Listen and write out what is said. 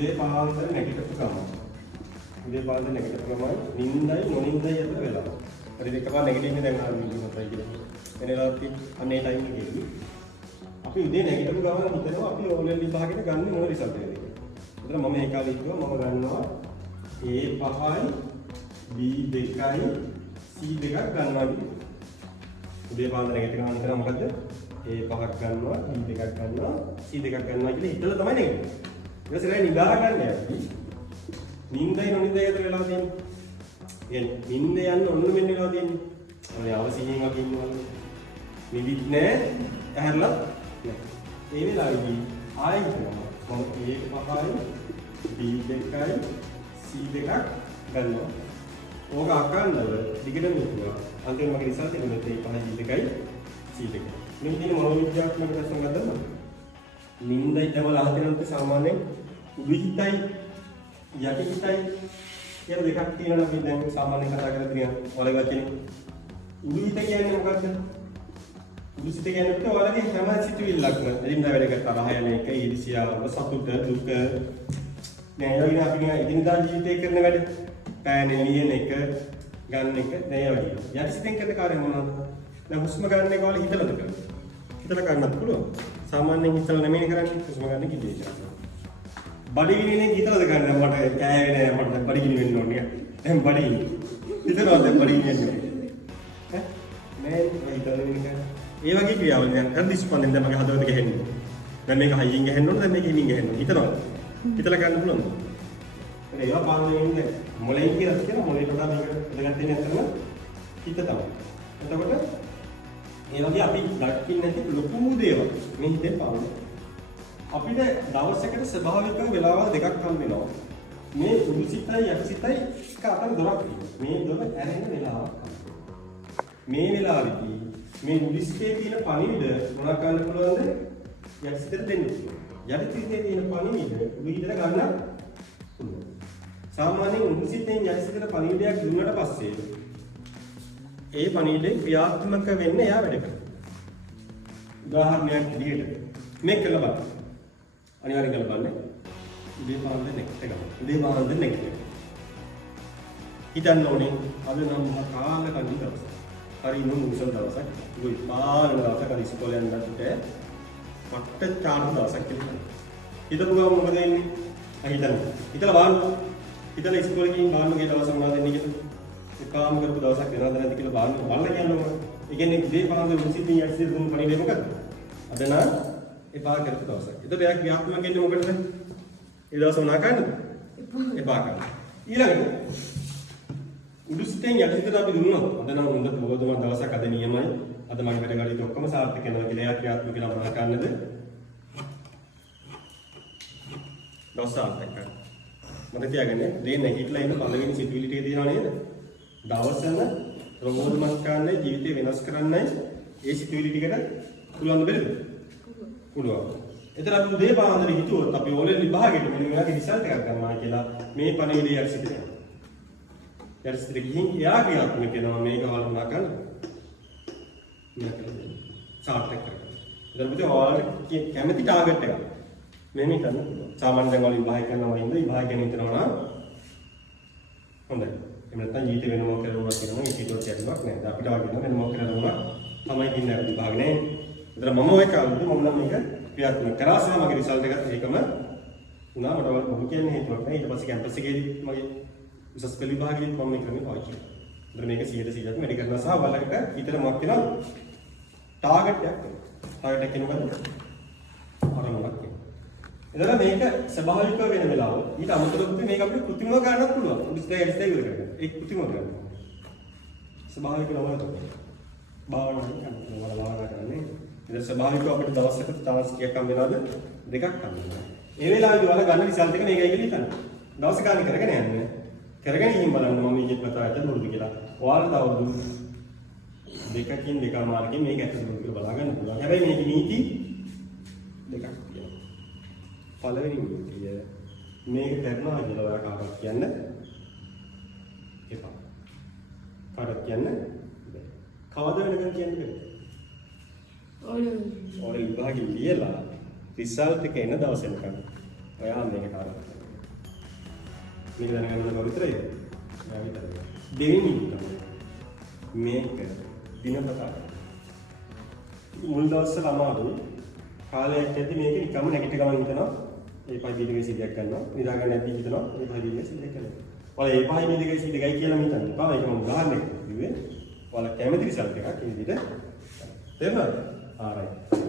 උදේ පාන්දර නැගිටපු ගමන්. උදේ පාන්දර නැගිටපු ගමන් නිින්දයි නොනිින්දයි අතර වෙලා. හරි එකපාර නැගිටින්නේ දැන් ආවි ඉන්නතයි කියලා. එනලාත් අන්න ඒ ටයිම් එකේදී අපි උදේ නැගිටපු ගමන් හිතනවා අපි ඕලෙල් විභාගෙට ගන්න මොන රිසල්ට් එකද කියලා. ඒතර මම ඒ කාලේ හිතුවා මම ගන්නවා A5යි B2යි C2ක් ගන්නවා කියලා. උදේ පාන්දර නැගිටගෙන හිතනවා මොකද්ද? A5ක් ගන්නවා B2ක් ගන්නවා C2ක් ගන්නවා කියලා හිතලා තමයි නැගිටින්නේ. ඊට පස්සේ නිදා ගන්න යද්දි නිින්දයි නොනින්දයි අතර වෙලා තියෙන්නේ. කියන්නේ නිින්ද යන්න ඔන්න මෙන්න වෙලා තියෙන්නේ. ඔය අවසියෙන් වගේ ඉන්නවා. නිදිත් නෑ, ඇහැරලා නෑ. ඒ වෙලාවේදී ආයෙ හිතනවා මම A5යි B2යි C2ක් ගන්නවා. ඕක අකන්නව දිගටම හිතුවා. අන්තිමට මගේ රිසල්ට් එක මෙතන A5යි B2යි C2යි. මේ විදිහේ මොනෝවිද්‍යාත්මක ප්‍රශ්න ගත්තම නිින්දයි තමයි අහතිනන්ත සාමාන්‍යයෙන් උඩු හිතයි යටි හිතයි කියලා දෙකක් තියෙනවා අපි දැන් සාමාන්‍යයෙන් කතා කරලා තියෙනවා. ඔයාලගේ වචනේ උඩු හිත කියන්නේ මොකක්ද? උඩු හිත කියන්නේ අපිට ඔයාලගේ හැම සිතුවිල්ලක්ම එදිනදා වැඩ කරලා තරහ යන එක, ඊර්ෂ්‍යාව, සතුට, දුක නෑ වගේ අපි එදිනදා ජීවිතේ කරන වැඩ පෑන එළියන එක ගන්න එක නෑ වගේ. යටි සිතෙන් කරන කාර්යය මොනවද? දැන් හුස්ම ගන්න එක ඔයාලා හිතලාද කරන්නේ? හිතලා ගන්නත් පුළුවන්. සාමාන්‍යයෙන් හිතලා නෙමෙයි කරන්නේ හුස්ම ගන්න කිව්වේ කියලා. බඩගිනිනේ හිතලාද ගන්න මට කෑවේ නෑ මට බඩගිනි වෙන්න ඕනේ. දැන් බඩගිනි. හිතනවාද බඩගිනි වෙන්නේ? ඈ නෑ හිතලා නෙමෙයි. ඒ වගේ ක්‍රියාවල් දැන් හරි ස්පන්දෙන් දැන් මගේ හදවත ගහන්නේ. දැන් මේක හයියෙන් ගහන්න ඕනේ දැන් මේක හිමින් ගහන්න ඕනේ. හිතනවාද? හිතලා ගන්න පුළුවන්ද? ඒවා පාලනය වෙන්නේ මොලෙන් කියලා කියන මොලේට වඩා මේක දෙගත්තේ නැත්නම් හිත තමයි. එතකොට ඒ වගේ අපි දකින්න නැති ලොකු දේවල් මේ හිතේ පාලනය. අපිට දවසකට ස්වභාවික වෙලාවල් දෙකක් හම් වෙනවා. මේ උඩුසිතයි යටිසිතයි එක අතර දොරක් තියෙනවා. මේ දොර ඇරෙන වෙලාවක්. මේ වෙලාවේදී මේ උඩුසිතේ තියෙන පණිවිඩ මොනක් ගන්න පුළුවන්ද? යටිසිතට දෙන්න පුළුවන්. යටිසිතේ තියෙන පණිවිඩ උඩුහිතට ගන්න පුළුවන්. සාමාන්‍යයෙන් උඩුසිතෙන් යටිසිතට පණිවිඩයක් දුන්නට පස්සේ ඒ පණිවිඩේ ක්‍රියාත්මක වෙන්න එයා වැඩ කරනවා. උදාහරණයක් විදිහට මේක කළා බලන්න. අනිවාර්යෙන් කරලා බලන්න. උදේ පාන්දර නෙක්ට ගන්න. උදේ පාන්දර නෙක්ට. හිතන්න ඕනේ අද නම් මහා කාල කන්දි දවසක්. හරි නුසල් දවසක්. උදේ පාන්දර දවසක් අද ඉස්කෝලේ යන්නත් මට චාන් දවසක් කියලා. හිතපු ගමන් මොකද වෙන්නේ? හිතන්න. හිතලා බලන්න. හිතලා ඉස්කෝලේ ගිහින් බලන්න ගේ දවස් මොනවද වෙන්නේ කියලා. කාම කරපු දවසක් වෙනවද නැද්ද කියලා බලන්න කියනවා. ඒ කියන්නේ උදේ පාන්දර උසිතින් යටිසිත දුන්න පණිවිඩය මොකක්ද? අද නම් එපා කරපු දවසක්. ඒතකොට එයා ක්‍රියාත්මක වෙන්නේ මොකටද? ඒ දවස් මොනවා කරන්නද? එපා කරන්න. ඊළඟට උඩුසිතෙන් යටිසිතට අපි දුන්නා. අද නම් හොඳ පොහොදම දවසක් අද නියමයි. අද මගේ වැඩ කටයුතු ඔක්කොම සාර්ථක වෙනවා කියලා එයා ක්‍රියාත්මක වෙලා මොනවා කරන්නද? දවස් සාර්ථක කරන්න. මම තියාගන්නේ දේ නැගිටලා ඉන්න පළවෙනි සිතුවිලි ටික තියෙනවා නේද? දවසම ප්‍රබෝධමත් කරන්නයි ජීවිතේ වෙනස් කරන්නයි ඒ සිතුවිලි ටිකට පුළුවන් බැරිද? පුළුවන්. එතන අපි උදේ පාන්දර හිතුවොත් අපි ඕලෙල් විභාගෙට මෙන්න මෙයාගේ රිසල්ට් එකක් ගන්නවා කියලා මේ පණිවිඩය යටිසිතට යනවා. යටිසිතට ගිහින් එයා ක්‍රියාත්මක වෙනවා මේක වලනා කරන්න. සාර්ථක කරගන්න. එතන පුතේ ඔයාලට කැමති ටාගට් එකක්. මෙහෙම හිතන්න පුළුවන්. සාමාන්‍යයෙන් දැන් ඔයාලා විභාග කරනවා ඉඳලා විභාග ගැන හිතනවා නම් හොඳයි. එහෙම නැත්නම් ජීවිත වෙන මොකක් කරනවා කියනවා ඒක හිතුවට යන්නවක් නෑ. අපිට වගේ වෙන මොකක් කරනවා තමයි ඉන්නේ අපි විභාග නෑ. ඒතර මම ඔය කාලෙදි මම නම් මේක ක්‍රියාත්මක කරාසම මගේ රිසල්ට් එකත් ඒකම වුණා. මට ඔය කියන්නේ හේතුවක් නෑ. ඊට පස්සේ කැම්පස් එකේදී මගේ උසස් පෙළ විභාගෙදී මම මේ ක්‍රමේ පාවිච්චි කළා. ඒතර මේක 100% වැඩි කරනවා සහ ඔයාලකට හිතට මොකක් වෙනවද? ටාගට් එකක්. ටාගට් එක කියනවාද? අරමුණක්. එතන මේක ස්වභාවිකව වෙන වෙලාව. ඊට අමතරව මේක අපිට කෘත්‍රිමව ගන්නත් පුළුවන්. උදිස්තය ඉස්සෙයි ඉවර කරගන්න. ඒක කෘත්‍රිමව ගන්න. ස්වභාවික නම තමයි. භාවනාවෙන් කරනවා භාවනා කරන්නේ. ඉතින් ස්වභාවිකව අපිට දවසකට chance කීයක් හම් වෙනවද? දෙකක් හම් වෙනවා. ඒ වෙලාවේදී ඔයාලා ගන්න රිසල්ට් එක මේකයි කියලා හිතන්න. දවස් ගානේ කරගෙන යන්න. කරගෙන ගිහින් බලන්න මම මේකත් කතා ඇත්තද බොරුද කියලා. ඔයාලා තවදුරු දෙකකින් දෙකමාරකින් මේක ඇත්තද බොරුද කියලා බලා ගන්න පුළුවන්. හැබැයි මේකේ නීති දෙකක් තියෙනවා. පළවෙනි නීතිය මේක කරනවා කියලා ඔයා කාටවත් කියන්න එපා. කාටවත් කියන්න බැහැ. කවද වෙනකන් කියන්න බැහැ. ඔය විභාගෙ ලියලා රිසල්ට් එක එන දවස් වෙනකන් ඔයා මේක කාටවත් මේක දැනගන්න කවුරු විතරයිද? ඔයා විතරයි. දෙවෙනි එක තමයි මේක දිනපතා මුල් දවස්වල අමාරු කාලයක් ඇද්දි මේක නිකම්ම නැගිට ගමන් හිතනවා ඒ පහ බීඩිකේ සීඩයක් ගන්නවා නිදා ගන්න ඇද්දි හිතනවා ඒ පහ බීඩිකේ සීඩයක් ගන්නවා. ඔයාලා ඒ පහ බීඩිකේ සීඩ එකයි කියලා හිතන්න එපා. ඒක මම උදාහරණයක් කිව්වේ. ඔයාලා කැමති රිසල්ට් එකක් මේ විදිහට තේරුණාද? ආරයි.